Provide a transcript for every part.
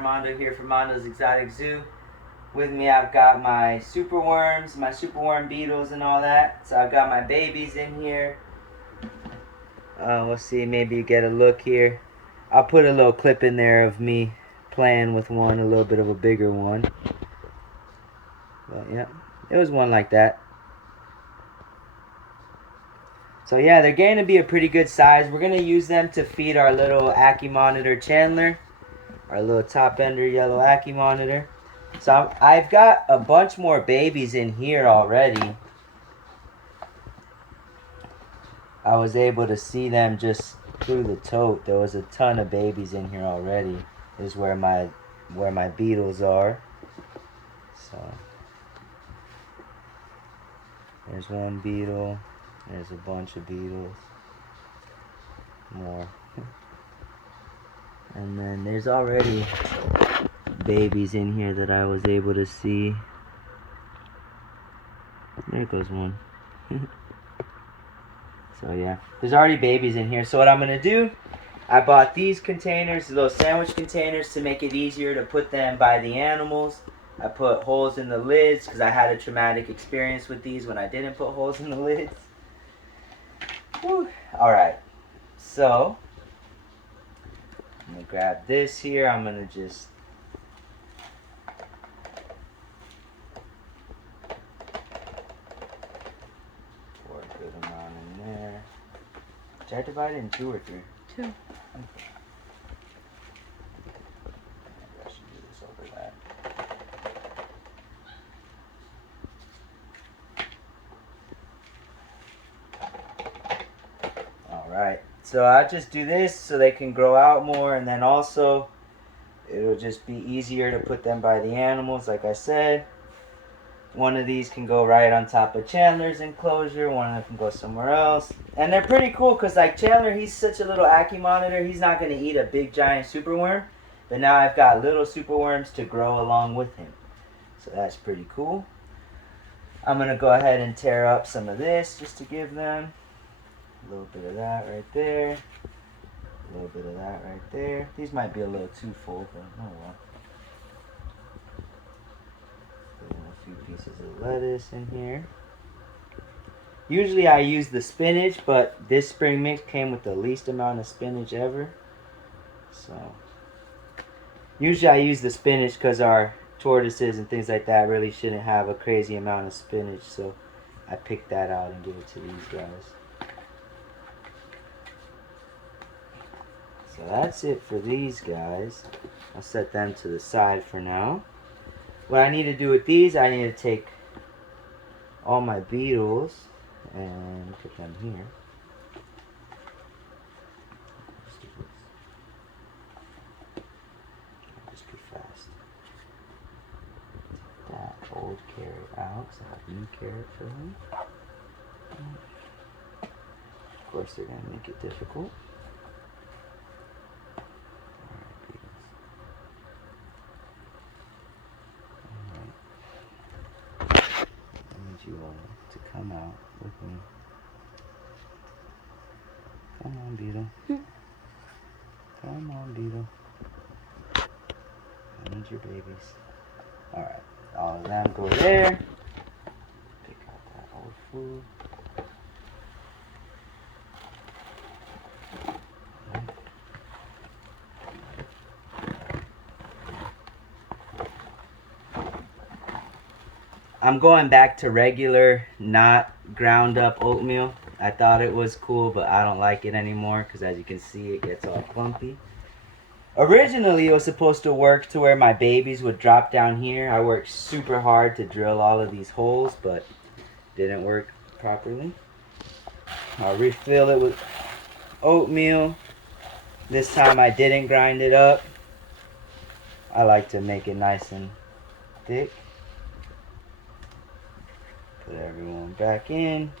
Armando here from Mondo's Exotic Zoo. With me I've got my superworms, my superworm beetles and all that. So I've got my babies in here. We'll see, maybe you get a look here. I'll put a little clip in there of me playing with one, a little bit of a bigger one. But yeah, it was one like that. So yeah, they're getting to be a pretty good size. We're going to use them to feed our little Ackie monitor Chandler. Our little top ender yellow Ackie monitor. So I've got a bunch more babies in here already. I was able to see them just through the tote. There was a ton of babies in here already. This is where my beetles are. So there's one beetle. There's a bunch of beetles. More. And then there's already babies in here that I was able to see. There goes one. So yeah, there's already babies in here. So what I'm going to do, I bought these containers, little sandwich containers, to make it easier to put them by the animals. I put holes in the lids because I had a traumatic experience with these when I didn't put holes in the lids. Alright, so I'm going to grab this here. I'm going to just pour a good amount in there. Should I divide it in 2 or 3? 2. Okay. I should do this over that. Alright, so I just do this so they can grow out more, and then also it'll just be easier to put them by the animals. Like I said, one of these can go right on top of Chandler's enclosure, one of them can go somewhere else. And they're pretty cool because, like, Chandler, he's such a little Ackie monitor, he's not going to eat a big giant superworm. But now I've got little superworms to grow along with him. So that's pretty cool. I'm going to go ahead and tear up some of this just to give them a little bit of that right there. A little bit of that right there. These might be a little too full, but oh well. Put in a few pieces of lettuce in here. Usually I use the spinach, but this spring mix came with the least amount of spinach ever. So usually I use the spinach because our tortoises and things like that really shouldn't have a crazy amount of spinach. So I picked that out and give it to these guys. So that's it for these guys. I'll set them to the side for now. What I need to do with these, I need to take all my beetles and put them here. Just be fast. Take that old carrot out, so I have a new carrot for them. Of course, they're going to make it difficult. You all to come out with me. Come on, beetle. Come on, beetle. I need your babies. Alright, all of them go there. Pick out that old food. I'm going back to regular, not ground up oatmeal. I thought it was cool, but I don't like it anymore because, as you can see, it gets all clumpy. Originally, it was supposed to work to where my babies would drop down here. I worked super hard to drill all of these holes, but it didn't work properly. I'll refill it with oatmeal. This time I didn't grind it up. I like to make it nice and thick. Put everyone back in.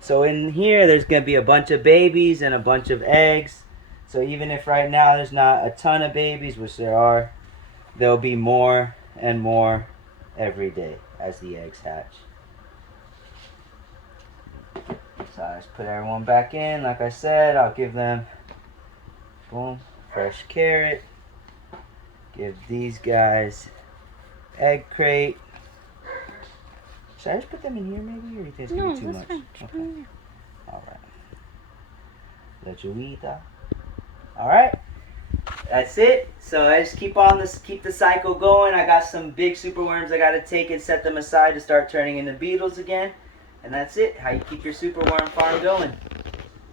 So in here, there's going to be a bunch of babies and a bunch of eggs. So even if right now there's not a ton of babies, which there are, there'll be more and more every day as the eggs hatch. So I just put everyone back in. Like I said, I'll give them, boom, fresh carrot. Give these guys egg crate. Should I just put them in here maybe, or you think it's gonna be too much? Okay. Alright. Lechuita. Alright. That's it. So I just keep the cycle going. I got some big superworms I gotta take and set them aside to start turning into beetles again. And that's it. How you keep your superworm farm going.